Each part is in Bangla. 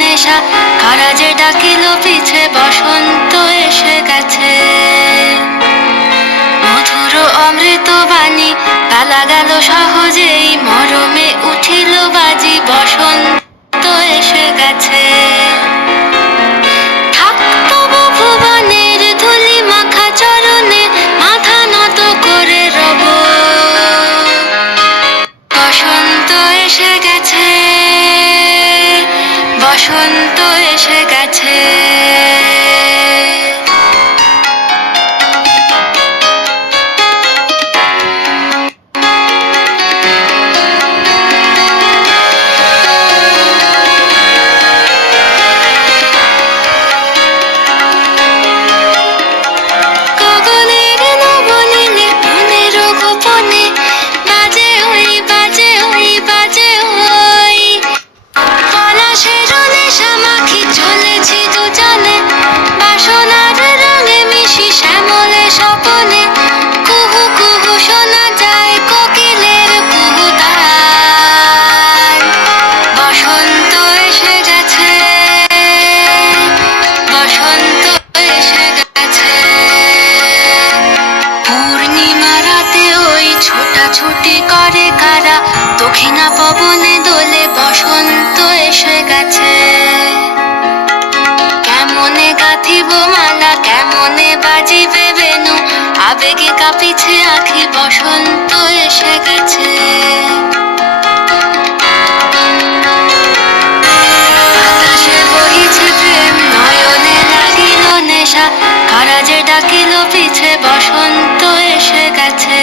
নেশা, কারা যে ডাকিল পিছে, বসন্ত এসে গেছে। মধুর অমৃত বাণী পালা গেল সহজেই, মরমে উঠিল বাজি, বসন্ত এসে গেছে। থাকতবু ভুবনের ধুলি মাখা চরণে, মাথা নত করে রব। বসন্ত এসে গেছে, বসন্ত এসে গেছে। গগনের নবনীলে মনের গোপনে, বাজে ওই বাজে ওই বাজে ওই। পলাশের নেশা মাখি চলেছি দুজনে, বাসনার রঙে মিশি শ্যামলে স্বপনে। কুহু কুহু শোনা যায় কোকিলের কুহুতান। বসন্ত এসে গেছে, বসন্ত এসে গেছে। পূর্ণিমা রাতে ওই ছোটাছুটি করে কারা, দক্ষিণা পবনে দোলে, বসন্ত এসে গেছে। কেমনে গাঁথিব মালা, কেমনে বাজিবে বেনু, আবেগে কাঁপিছে আখি, বসন্ত এসে গেছে। বাতাসে বহিছে প্রেম, নয়নে লাগিল নেশা, কারা যে ডাকিল পিছে, বসন্ত এসে গেছে।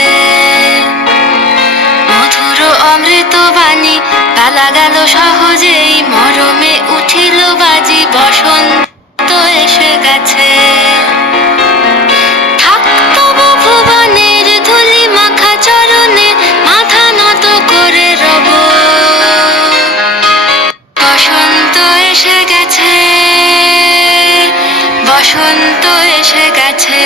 মধুর অমৃত বাণী পালা গেল সহজেই, মরমে উঠিল বাজি, বসন্ত এসে গেছে। থাকতবু ভুবনের ধুলি মাখা চরণে, মাথা নত করে রব। বসন্ত এসে গেছে, বসন্ত এসে গেছে।